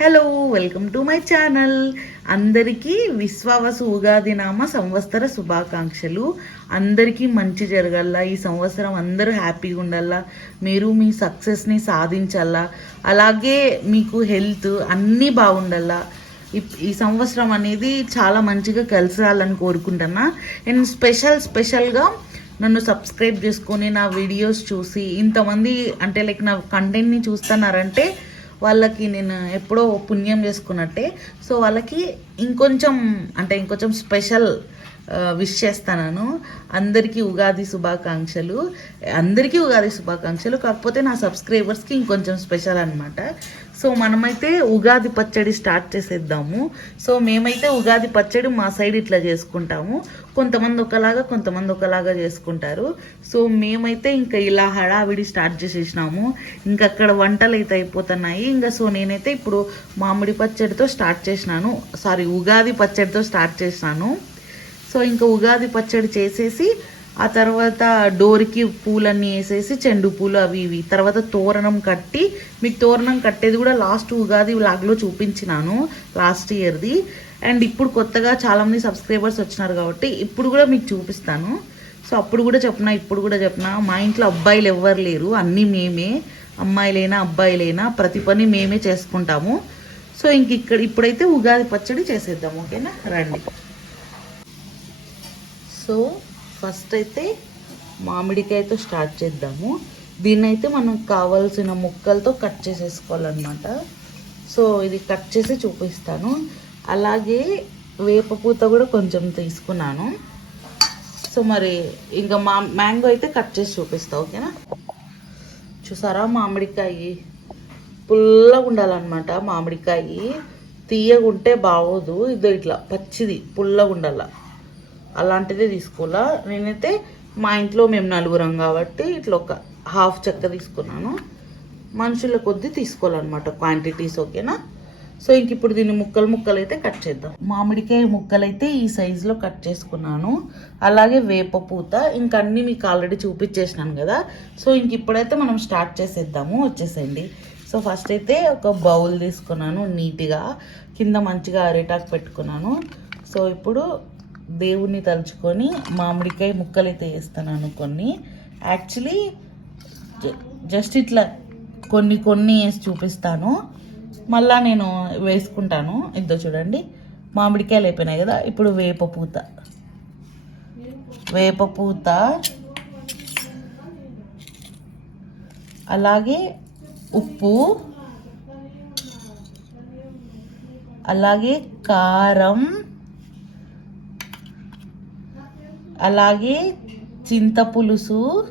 Hello welcome to my channel. అందరికీ విశ్వావసు ఉగాది నామ సంవత్సర శుభాకాంక్షలు. అందరికీ మంచి జరగాల ఈ సంవత్సరం అందరూ హ్యాపీగా ఉండాలా మీరు మీ సక్సెస్ని సాధించాలా అలాగే మీకు హెల్త్ అన్నీ బాగుండాలా ఇప్- ఈ సంవత్సరం అనేది చాలా మంచిగా కలిసి రాలని కోరుకుంటున్నా. అండ్ స్పెషల్ స్పెషల్గా నన్ను సబ్స్క్రైబ్ చేసుకొని నా వీడియోస్ చూసి ఇంతమంది అంటే లైక్ నా కంటెంట్ని చూస్తున్నారంటే వాళ్ళకి నేను ఎప్పుడో పుణ్యం చేసుకున్నట్టే. సో వాళ్ళకి ఇంకొంచెం అంటే ఇంకొంచెం స్పెషల్ విష్ చేస్తాను అందరికీ ఉగాది శుభాకాంక్షలు. అందరికీ ఉగాది శుభాకాంక్షలు. కాకపోతే నా సబ్స్క్రైబర్స్కి ఇంకొంచెం స్పెషల్ అనమాట సో మనమైతే ఉగాది పచ్చడి స్టార్ట్ చేసేద్దాము. సో మేమైతే ఉగాది పచ్చడి మా సైడ్ ఇట్లా చేసుకుంటాము. కొంతమంది ఒకలాగా కొంతమంది ఒకలాగా చేసుకుంటారు. సో మేమైతే ఇంకా ఇలా హడావిడి స్టార్ట్ చేసేసినాము. ఇంకా అక్కడ వంటలు అయితే అయిపోతున్నాయి. ఇంకా సో నేనైతే ఇప్పుడు మామిడి పచ్చడితో స్టార్ట్ చేసినాను. సారీ ఉగాది పచ్చడితో స్టార్ట్ చేసినాను. సో ఇంకా ఉగాది పచ్చడి చేసేసి ఆ తర్వాత డోర్కి పూలన్నీ వేసేసి చెండు పూలు అవి ఇవి. తర్వాత తోరణం కట్టి మీకు తోరణం కట్టేది కూడా లాస్ట్ ఉగాది లాగ్లో చూపించినాను లాస్ట్ ఇయర్ది. అండ్ ఇప్పుడు కొత్తగా చాలామంది సబ్స్క్రైబర్స్ వచ్చినారు కాబట్టి ఇప్పుడు కూడా మీకు చూపిస్తాను. సో అప్పుడు కూడా చెప్పిన ఇప్పుడు కూడా చెప్పిన మా ఇంట్లో అబ్బాయిలు ఎవ్వరు లేరు. అన్నీ మేమే. అమ్మాయిలైనా అబ్బాయిలైనా ప్రతి పని మేమే చేసుకుంటాము. సో ఇంక ఇక్కడ ఇప్పుడైతే ఉగాది పచ్చడి చేసేద్దాం ఓకేనా? రండి. సో ఫస్ట్ అయితే మామిడికాయతో స్టార్ట్ చేద్దాము. దీన్ని అయితే మనం కావాల్సిన ముక్కలతో కట్ చేసేసుకోవాలన్నమాట. సో ఇది కట్ చేసి చూపిస్తాను. అలాగే వేపపూత కూడా కొంచెం తీసుకున్నాను. సో మరి ఇంకా మా మ్యాంగో అయితే కట్ చేసి చూపిస్తా ఓకేనా? చూసారా మామిడికాయ? పుల్లగా ఉండాలన్నమాట మామిడికాయ. తీయగా ఉంటే బాగోదు. ఇదో ఇట్లా పచ్చిది పుల్లగా ఉండాల. అలాంటిదే తీసుకోవాలా? నేనైతే మా ఇంట్లో మేము నలుగురం కాబట్టి ఇట్లా ఒక హాఫ్ చెక్క తీసుకున్నాను. మనుషుల కొద్దీ తీసుకోవాలన్నమాట క్వాంటిటీస్ ఓకేనా? సో ఇంక ఇప్పుడు దీన్ని ముక్కలు ముక్కలు అయితే కట్ చేద్దాం. మామిడికాయ ముక్కలు అయితే ఈ సైజులో కట్ చేసుకున్నాను. అలాగే వేప పూత ఇంకా అన్నీ మీకు ఆల్రెడీ చూపించేసినాను కదా. సో ఇంక ఇప్పుడైతే మనం స్టార్ట్ చేసేద్దాము. వచ్చేసేయండి. సో ఫస్ట్ అయితే ఒక బౌల్ తీసుకున్నాను నీట్గా. కింద మంచిగా అరిటాకు పెట్టుకున్నాను. సో ఇప్పుడు దేవుణ్ణి తలుచుకొని మామిడికాయ ముక్కలు అయితే వేస్తున్నాను కొన్ని యాక్చువల్లీ జస్ట్ ఇట్లా కొన్ని కొన్ని వేసి చూపిస్తాను. మళ్ళా నేను వేసుకుంటాను. ఇద్దో చూడండి. మామిడికాయలు అయిపోయినాయి కదా ఇప్పుడు వేప పూత. వేప పూత. అలాగే ఉప్పు. అలాగే కారం. అలాగే చింతపులుసు.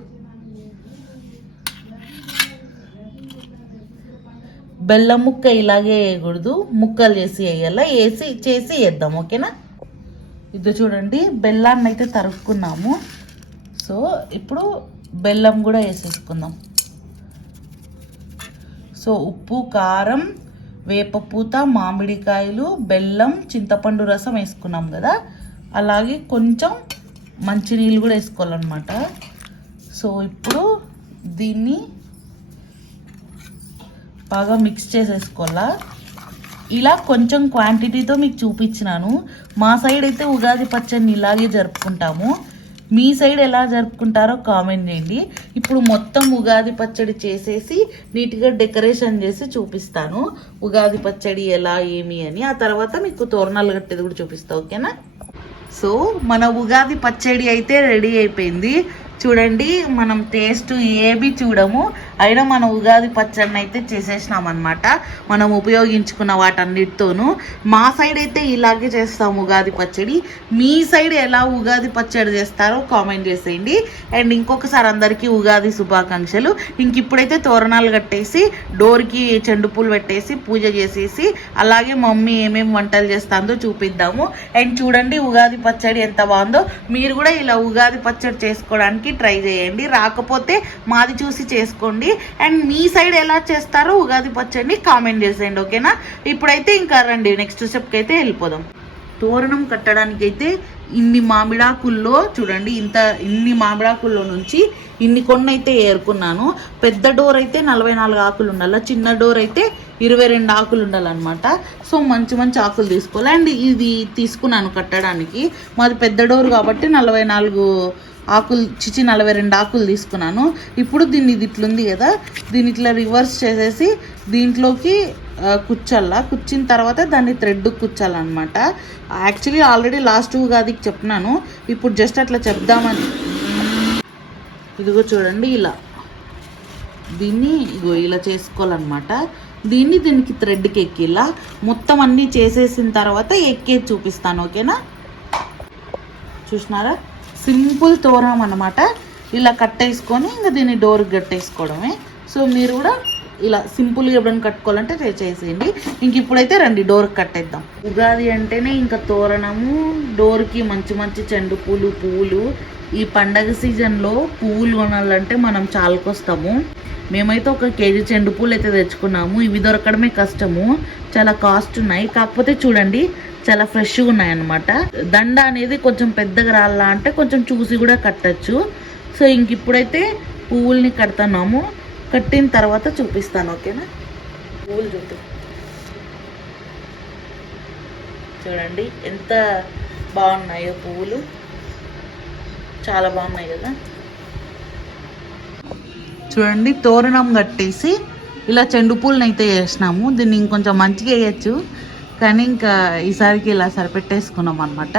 బెల్లం ముక్క ఇలాగే వేయకూడదు. ముక్కలు చేసి వేయాల. వేసి చేసి వేద్దాం ఓకేనా? ఇది చూడండి బెల్లాన్ని అయితే తరుక్కున్నాము. సో ఇప్పుడు బెల్లం కూడా వేసేసుకుందాం. సో ఉప్పు కారం వేపపూత మామిడికాయలు బెల్లం చింతపండు రసం వేసుకున్నాం కదా. అలాగే కొంచెం మంచినీళ్ళు కూడా వేసుకోవాలన్నమాట. సో ఇప్పుడు దీన్ని బాగా మిక్స్ చేసేసుకోవాలా? ఇలా కొంచెం క్వాంటిటీతో మీకు చూపించినాను. మా సైడ్ అయితే ఉగాది పచ్చడిని ఇలాగే జరుపుకుంటాము. మీ సైడ్ ఎలా జరుపుకుంటారో కామెంట్ చేయండి. ఇప్పుడు మొత్తం ఉగాది పచ్చడి చేసేసి నీట్గా డెకరేషన్ చేసి చూపిస్తాను. ఉగాది పచ్చడి ఎలా ఏమి అని. ఆ తర్వాత మీకు తోరణాలు కట్టేది కూడా చూపిస్తా ఓకేనా? సో మన ఉగాది పచ్చడి అయితే రెడీ అయిపోయింది. చూడండి మనం టేస్ట్ ఏవి చూడము. అయినా మనం ఉగాది పచ్చడిని అయితే చేసేసినాం అనమాట మనం ఉపయోగించుకున్న వాటన్నిటితోనూ. మా సైడ్ అయితే ఇలాగే చేస్తాం ఉగాది పచ్చడి. మీ సైడ్ ఎలా ఉగాది పచ్చడి చేస్తారో కామెంట్ చేసేయండి. అండ్ ఇంకొకసారి అందరికీ ఉగాది శుభాకాంక్షలు. ఇంక ఇప్పుడైతే తోరణాలు కట్టేసి డోర్కి చెండు పూలు పెట్టేసి పూజ చేసేసి అలాగే మమ్మీ ఏమేమి వంటలు చేస్తుందో చూపిద్దాము. అండ్ చూడండి ఉగాది పచ్చడి ఎంత బాగుందో. మీరు కూడా ఇలా ఉగాది పచ్చడి చేసుకోవడానికి ట్రై చేయండి. రాకపోతే మాది చూసి చేసుకోండి. అండ్ మీ సైడ్ ఎలా చేస్తారో ఉగాది పచ్చడిని కామెంట్ చేసేయండి ఓకేనా? ఇప్పుడైతే ఇంకా రండి నెక్స్ట్ స్టెప్కి అయితే వెళ్ళిపోదాం. తోరణం కట్టడానికి అయితే ఇన్ని మామిడాకుల్లో చూడండి ఇంత ఇన్ని మామిడాకుల్లో నుంచి ఇన్ని కొన్ని అయితే ఏరుకున్నాను. పెద్ద డోర్ అయితే నలభై నాలుగు ఆకులు ఉండాలి చిన్న డోర్ అయితే ఇరవై రెండు ఆకులు ఉండాలన్నమాట. సో మంచి మంచి ఆకులు తీసుకోవాలి. అండ్ ఇది తీసుకున్నాను కట్టడానికి. మాది పెద్ద డోర్ కాబట్టి నలభై నాలుగు ఆకులు చిచి నలభై రెండు ఆకులు తీసుకున్నాను. ఇప్పుడు దీన్ని ఇది ఇట్లుంది కదా దీన్ని ఇట్లా రివర్స్ చేసేసి దీంట్లోకి ఆ, కుచ్చల్లా. కుచ్చిన తర్వాత దాన్ని థ్రెడ్ కుచ్చాలన్నమాట. యాక్చువల్లీ ఆల్రెడీ లాస్ట్ ఉగాదికి చెప్పినాను. ఇప్పుడు జస్ట్ అట్లా చెప్దామని. ఇదిగో చూడండి ఇలా. దీన్ని ఇగో ఇలా చేసుకోవాలన్నమాట. దీన్ని దీనికి థ్రెడ్కి ఎక్కిలా. మొత్తం అన్నీ చేసేసిన తర్వాత ఎక్కేది చూపిస్తాను ఓకేనా? చూసినారా? సింపుల్ తోరం అనమాట ఇలా కట్టేసుకొని ఇంకా దీన్ని డోర్కి కట్టేసుకోవడమే. సో మీరు కూడా ఇలా సింపుల్గా ఎప్పుడైనా కట్టుకోవాలంటే ట్రై చేసేయండి. ఇంక ఇప్పుడైతే రండి డోర్కి కట్టేద్దాం. ఉగాది అంటేనే ఇంకా తోరణము డోర్కి మంచి మంచి చెండు పూలు పువ్వులు ఈ పండగ సీజన్లో పువ్వులు కొనాలంటే మనం చాలుకొస్తాము. మేమైతే ఒక కేజీ చెండు పూలు అయితే తెచ్చుకున్నాము. ఇవి దొరకడమే కష్టము. చాలా కాస్ట్ ఉన్నాయి. కాకపోతే చూడండి చాలా ఫ్రెష్గా ఉన్నాయి అన్నమాట దండ అనేది కొంచెం పెద్దగా రాలా అంటే కొంచెం చూసి కూడా కట్టచ్చు. సో ఇంక ఇప్పుడైతే పువ్వుల్ని కడుతున్నాము. కట్టిన తర్వాత చూపిస్తాను ఓకేనా? పువ్వులు చూపి చూడండి ఎంత బాగున్నాయో పువ్వులు. చాలా బాగున్నాయి కదా? చూడండి తోరణం కట్టేసి ఇలా చెండు పూలను అయితే వేసినాము. దీన్ని ఇంకొంచెం మంచిగా వేయచ్చు. కానీ ఇంకా ఈసారికి ఇలా సరిపెట్టేసుకున్నాం అనమాట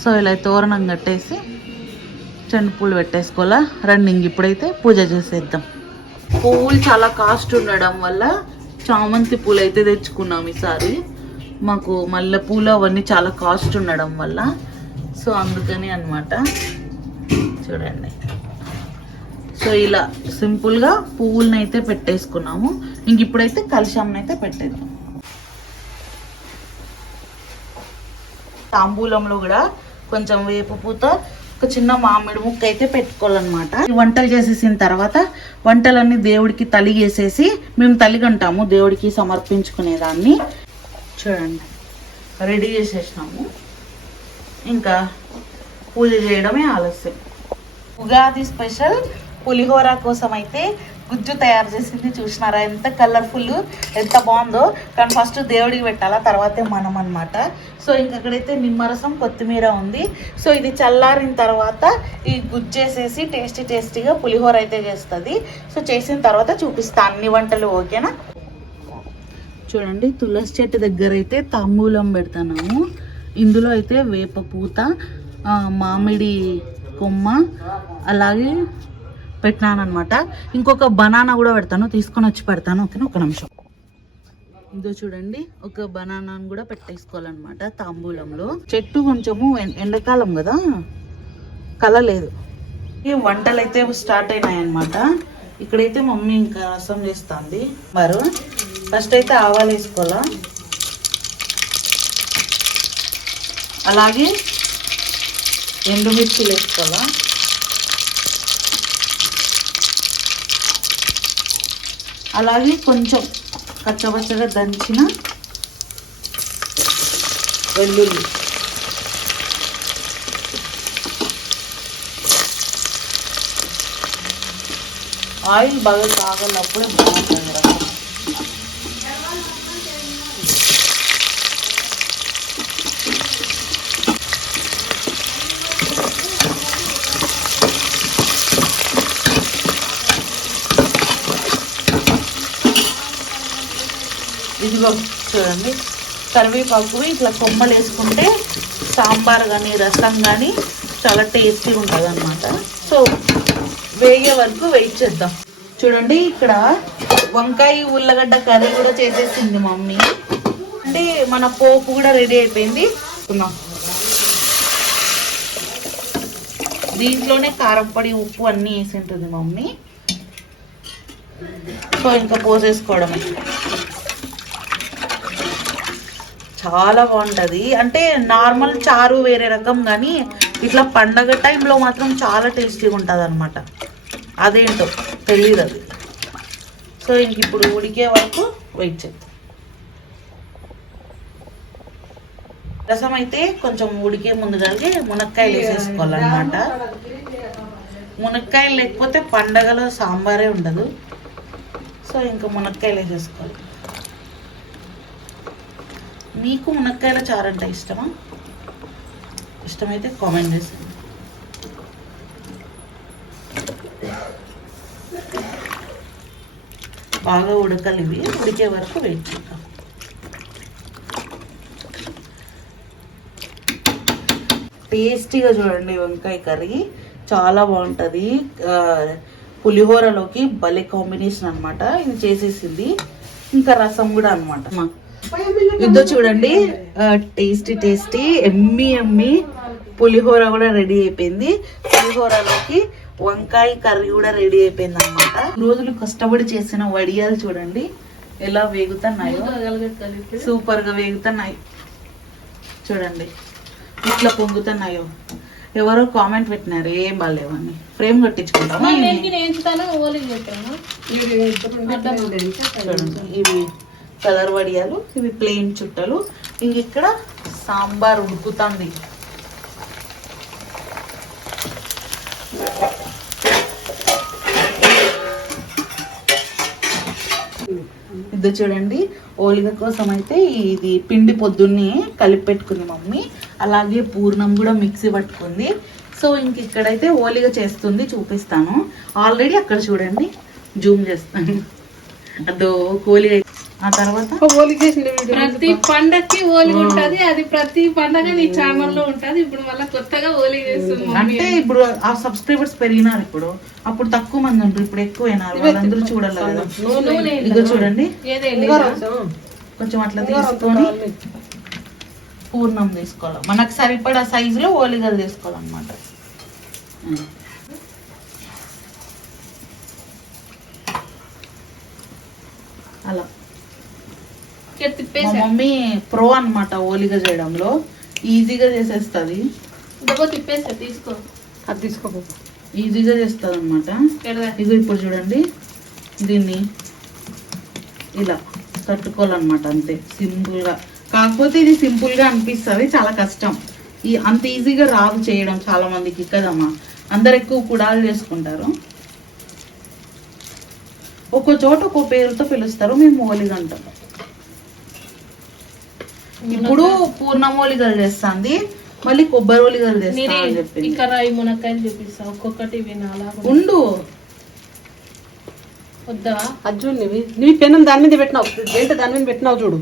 సో ఇలా తోరణం కట్టేసి చెండు పూలు పెట్టేసుకోవాలా? రన్నింగ్ ఇప్పుడైతే పూజ చేసేద్దాం. పువ్వులు చాలా కాస్ట్ ఉండడం వల్ల చామంతి పూలు అయితే తెచ్చుకున్నాం ఈసారి. మాకు మల్లె పూలు అవన్నీ చాలా కాస్ట్ ఉండడం వల్ల. సో అందుకని అనమాట చూడండి. సో ఇలా సింపుల్గా పువ్వులను అయితే పెట్టేసుకున్నాము. ఇంక ఇప్పుడైతే కలశాన్ని అయితే పెట్టేద్దాం. తాంబూలంలో కూడా కొంచెం వేపు పూత ఒక చిన్న మామిడి ముక్క అయితే పెట్టుకోవాలన్నమాట. వంటలు చేసేసిన తర్వాత వంటలన్నీ దేవుడికి తలిగేసేసి మేము తలిగంటాము దేవుడికి సమర్పించుకునేదాన్ని. చూడండి రెడీ చేసేసినాము. ఇంకా పూజ చేయడమే ఆలస్యం. ఉగాది స్పెషల్ పులిహోర కోసం అయితే గుజ్జు తయారు చేసింది చూసినారా? ఎంత కలర్ఫుల్ ఎంత బాగుందో. కానీ ఫస్ట్ దేవుడికి పెట్టాలా తర్వాతే మనం అనమాట సో ఇంకక్కడైతే నిమ్మరసం కొత్తిమీర ఉంది. సో ఇది చల్లారిన తర్వాత ఈ గుజ్జు వేసేసి టేస్టీ టేస్టీగా పులిహోర అయితే చేస్తుంది. సో చేసిన తర్వాత చూపిస్తా అన్ని వంటలు ఓకేనా? చూడండి తులసి చెట్టు దగ్గర అయితే తాంబూలం పెడతాము ఇందులో అయితే వేప పూత మామిడి కొమ్మ అలాగే పెట్టినాను అనమాట ఇంకొక బనానా కూడా పెడతాను. తీసుకొని వచ్చి పెడతాను. ఓకేనా? ఒక నిమిషం. ఇదో చూడండి. ఒక బనానాను కూడా పెట్టేసుకోవాలన్నమాట తాంబూలంలో. చెట్టు కొంచెము ఎండాకాలం కదా. కల లేదు ఈ వంటలు అయితే స్టార్ట్ అయినాయి అనమాట ఇక్కడైతే మమ్మీ ఇంకా రసం చేస్తుంది. మరి ఫస్ట్ అయితే ఆవాలు వేసుకోవాలా? అలాగే ఎండుమిర్చిలు వేసుకోవాలా? అలాగే కొంచెం కచ్చపచ్చగా దంచిన వెల్లుల్లి. ఆయిల్ బాగా కాగలప్పుడే బాగుంటుంది రసం ఇదిగో చూడండి కరివేపాకు ఇట్లా కొమ్మలు వేసుకుంటే సాంబార్ కానీ రసం కానీ చాలా టేస్టీగా ఉంటుంది అనమాట సో వేగే వరకు వెయిట్ చేద్దాం. చూడండి ఇక్కడ వంకాయ ఉల్లగడ్డ కర్రీ కూడా చేసేసింది మమ్మీ. అంటే మన పోపు కూడా రెడీ అయిపోయింది. తీసుకుందాం. దీంట్లోనే కారం పొడి ఉప్పు అన్నీ వేసి ఉంటుంది మమ్మీ. సో ఇంకా పోసేసుకోవడమే. చాలా బాగుంటుంది. అంటే నార్మల్ చారు వేరే రకం కానీ ఇట్లా పండగ టైంలో మాత్రం చాలా టేస్టీగా ఉంటుంది అనమాట అదేంటో తెలియదు అది. సో ఇంక ఇప్పుడు ఉడికే వరకు వెయిట్ చేద్దాం. రసం అయితే కొంచెం ఉడికే ముందుగానే మునక్కాయలు వేసేసుకోవాలన్నమాట. మునక్కాయలు లేకపోతే పండగలో సాంబారే ఉండదు. సో ఇంకా మునక్కాయలు వేసేసుకోవాలి. మీకు మునక్కాయల చారు అంటే ఇష్టమా? ఇష్టమైతే కామెంట్ చేయండి బాగా ఉడకలు ఇవి. ఉడికే వరకు వెయిట్ చేద్దాం. టేస్టీగా చూడండి వంకాయ కర్రీ. చాలా బాగుంటుంది. పులిహోరలోకి భలే కాంబినేషన్ అనమాట ఇది చేసేసింది. ఇంకా రసం కూడా అనమాట ఇద్దో చూడండి. టేస్టీ టేస్టీ ఎమ్మి ఎమ్మి. పులిహోర కూడా రెడీ అయిపోయింది. పులిహోరలోకి వంకాయ కర్రీ కూడా రెడీ అయిపోయింది అనమాట రోజులు కష్టపడి చేసిన వడియాలు చూడండి. ఎలా వేగుతున్నాయో. సూపర్గా వేగుతున్నాయి. చూడండి. ఇట్లా పొంగుతున్నాయో. ఎవరో కామెంట్ పెట్టినారు ఏం బాగాలేవని ఫ్రేమ్ కట్టించుకుంటామా చూడండి ఇవి కలర్ వడియాలు ఇవి ప్లెయిన్ చుట్టలు. ఇంక ఇక్కడ సాంబార్ ఉడుకుతుంది. ఇది చూడండి ఓలిగ కోసం అయితే ఇది పిండి పొద్దున్నే కలిపి పెట్టుకుంది మమ్మీ. అలాగే పూర్ణం కూడా మిక్సీ పట్టుకుంది. సో ఇంక ఇక్కడైతే ఓలిగ చేస్తుంది చూపిస్తాను. ఆల్రెడీ అక్కడ చూడండి జూమ్ చేస్తాను. అదో కోలి ఆ తర్వాత? ప్రతి పండక్కి ఓలి ఉంటది. అది ప్రతి పండగ నీ ఛానల్లో ఉంటది. ఇప్పుడు మళ్ళీ కొత్తగా ఓలి చేస్తుంది. అంటే ఇప్పుడు ఆ సబ్స్క్రైబర్స్ పెరిగినారు ఇప్పుడు. అప్పుడు తక్కువ మంది ఉంటారు ఇప్పుడు ఎక్కువైనారు వాళ్ళందరూ చూడాలి కదా. ఇదిగో చూడండి. కొంచెం అట్లా తీసుకొని పూర్ణం తీసుకోవాలి. మనకు సరిపడా సైజులో ఓలిగలు తీసుకోవాలన్నమాట. అలా. మా తిప్పేసా. మమ్మీ ప్రో అన్నమాట ఓలిగ చేయడంలో. ఈజీగా చేసేస్తుంది. తీసుకో. అది తీసుకోపో ఈజీగా చేస్తుంది అనమాట ఇక్కడ ఇది ఇప్పుడు చూడండి. దీన్ని ఇలా తట్టుకోవాలన్నమాట అంతే సింపుల్గా. కాకపోతే ఇది సింపుల్గా అనిపిస్తుంది చాలా కష్టం. ఈ అంత ఈజీగా రాదు చేయడం చాలా మందికి కదమ్మా. అందరు ఎక్కువ కుడాలు చేసుకుంటారు. ఒక్కో చోట ఒక్కో పేరుతో పిలుస్తారు మేము ఓలిగ అంటాం. ఇప్పుడు పూర్ణం ఓలిగలు చేస్తుంది మళ్ళీ కొబ్బరి ఓలిగలు చేస్తా నేనే అని చెప్పింది. ఇక్కడ ఈ మునక్కాయలు చూపిస్తా ఒక్కొక్కటి వినాలా ఉండు. వద్దా? అది చూడు నీవి నీవి పెనం దాని మీద పెట్టినావు. ఏంటి దాని మీద పెట్టినావు చూడు.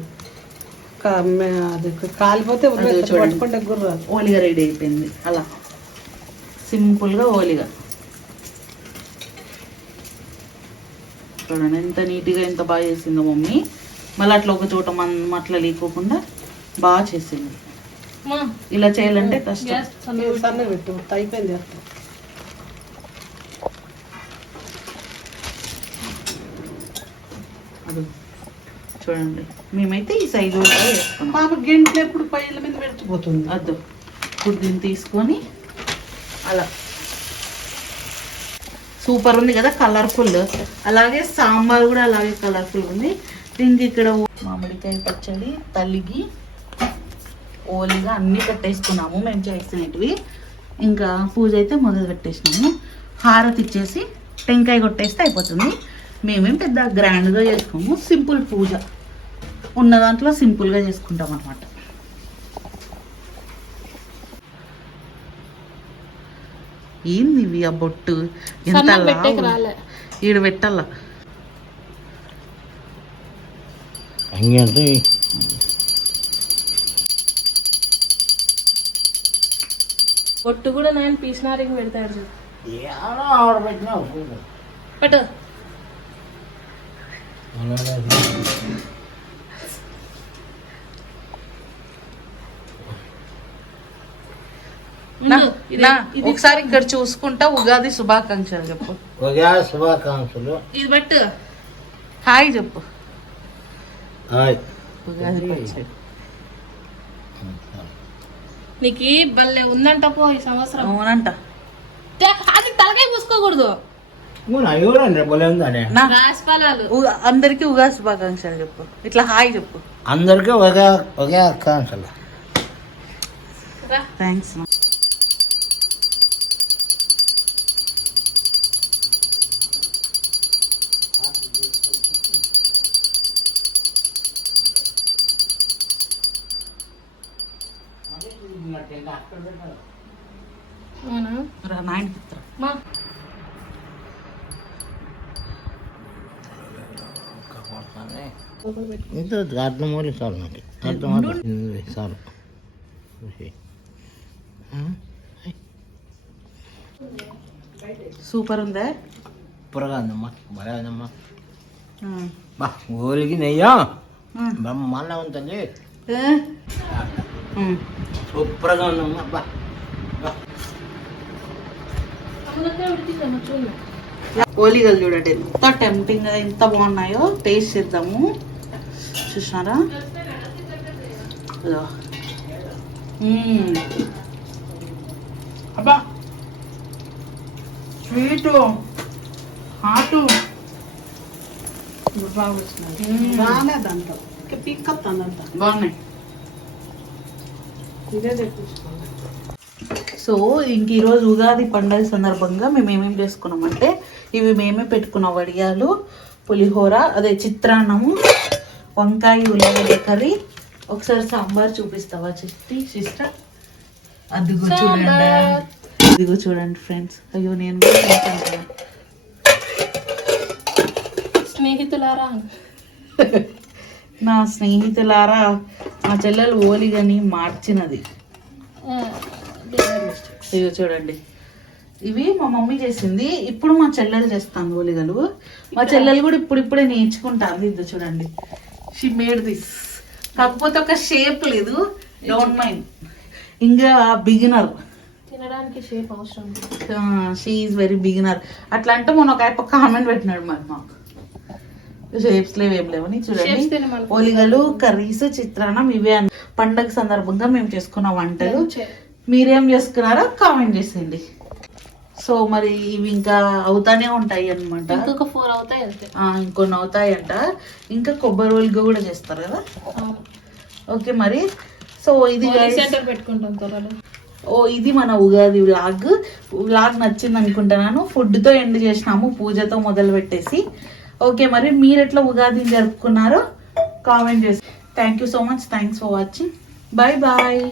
అది కాలిపోతే. పట్టుకుంటే గుర్ర ఓలిగ రెడీ అయిపోయింది. అలా. సింపుల్గా ఓలిగ. చూడండి ఎంత నీట్గా ఎంత బాగా చేసిందో మమ్మీ. మళ్ళీ అట్లా ఒక చోట మన అట్లా లేకోకుండా బాగా చేసింది. ఇలా చేయాలంటే కష్టం. పెట్టు. సన్న పెట్టు. అయిపోయింది అది. చూడండి. మేమైతే ఈ సైజు పాప గింట్లో ఎప్పుడు పైల మీద పెడిచిపోతుంది అద్దు ఇప్పుడు దీన్ని తీసుకొని అలా. సూపర్ ఉంది కదా కలర్ఫుల్. అలాగే సాంబార్ కూడా అలాగే కలర్ఫుల్ ఉంది. దీనికి ఇక్కడ మామిడికాయ పచ్చడి తలిగి ఓలిగా అన్నీ కట్టేసుకున్నాము మేము చేసినవి. ఇంకా పూజ అయితే మొదలు పెట్టేసినాము. హారతి ఇచ్చేసి టెంకాయ కొట్టేస్తే అయిపోతుంది. మేమేం పెద్ద గ్రాండ్గా చేసుకోము సింపుల్ పూజ. ఉన్న దాంట్లో సింపుల్గా చేసుకుంటాం అనమాట ఏంది ఇవి ఆ బొట్టు? ఎంత ఈడ పెట్టాల. బొట్టు కూడా నేను పీసినారికి పెడతాడు చూడు. పెట్టు. నా- ఉండు. ఇది- నా, ఇది. ఒకసారి ఇక్కడ చూసుకుంటా ఉగాది శుభాకాంక్షలు చెప్పు. ఉగాది శుభాకాంక్షలు. ఇది పెట్టు. హాయ్ చెప్పు. హాయ్. ఉగాది పచ్చడి. నీకు భలే ఉందంట పో ఈ సంవత్సరం. అవునంట. అది తలకాయ పూసుకోకూడదు నా ఎవరండి భలే ఉందని. నా. రాసి ఫలాలు ఉగా- అందరికీ ఉగాది శుభాకాంక్షలు చెప్పు. ఇట్లా హాయ్ చెప్పు. అందరికీ ఒకే ఒకే ఆకాంక్షలు రా. థ్యాంక్స్ ఇంత అర్థం మూలి చాలు నాకు. అర్థం మూలి చాలు? సూపర్ ఉందా? సూపర్గా ఉందమ్మా. భలే ఉందమ్మా. బా గోలికి నెయ్యా. బ్రహ్మాండం ఉంటుంది. సూపర్గా ఉందమ్మా. బా ఓలిగలు చూడండి ఎంత టెంప్టింగ్గా ఎంత బాగున్నాయో టేస్ట్ చేద్దాము. చూసినారా. అబ్బా స్వీట్ హాటు బాగా దాంట్లో ఇంకా పికప్ అంతా బాగున్నాయి ఇదే సో ఇంక ఈరోజు ఉగాది పండుగ సందర్భంగా మేము ఏమేమి చేసుకున్నామంటే ఇవి మేమే పెట్టుకున్న వడియాలు పులిహోర అదే చిత్రాన్నము వంకాయ ఉల్లిగడ్డ కర్రీ. ఒకసారి సాంబార్ చూపిస్తావా చిట్టి సిస్టర్ అదిగో చూడండి. అదిగో చూడండి ఫ్రెండ్స్ అయ్యో నేను. స్నేహితులారా? నా స్నేహితులారా మా చెల్లెలు ఓలిగని మార్చినది. ఇదిగో చూడండి. ఇవి మా మమ్మీ చేసింది. ఇప్పుడు మా చెల్లెలు చేస్తాను ఓలిగలు. మా చెల్లెలు కూడా ఇప్పుడు ఇప్పుడే నేర్చుకుంటారు ఇది చూడండి. షీ మేడ్ దిస్ కాకపోతే ఒక షేప్ లేదు. డోంట్ మైండ్ ఇంకా బిగినర్ తినడానికి షేప్ అవసరం. షీ ఈజ్ వెరీ బిగినర్ అట్లా అంటే మొన్న ఒక కామెంట్ పెట్టినాడు మరి మాకు. షేప్స్ లేవు ఏం లేవని చూడండి. ఓలిగలు కర్రీస్ చిత్రాన్నం ఇవే అన్ని పండగ సందర్భంగా మేము చేసుకున్న వంటలు. మీరేం చేసుకున్నారో కామెంట్ చేసేయండి. సో మరి ఇవి ఇంకా అవుతానే ఉంటాయి అన్నమాట. ఇంకొక ఫోర్ అవుతాయి అంతే. ఇంకొన్ని అవుతాయంట. ఇంకా కొబ్బరి ఓలిగ కూడా చేస్తారు కదా. ఓకే మరి. సో ఇది సెంటర్ పెట్టుకుంటాం త్వరలో. ఓ ఇది మన ఉగాది వ్లాగ్. వ్లాగ్ నచ్చింది అనుకుంటున్నాను. ఫుడ్తో ఎండ్ చేసినాము. పూజతో మొదలు పెట్టేసి. ఓకే మరి మీరు ఎట్లా ఉగాదిని జరుపుకున్నారో కామెంట్ చేసి. Thank you so much thanks for watching bye bye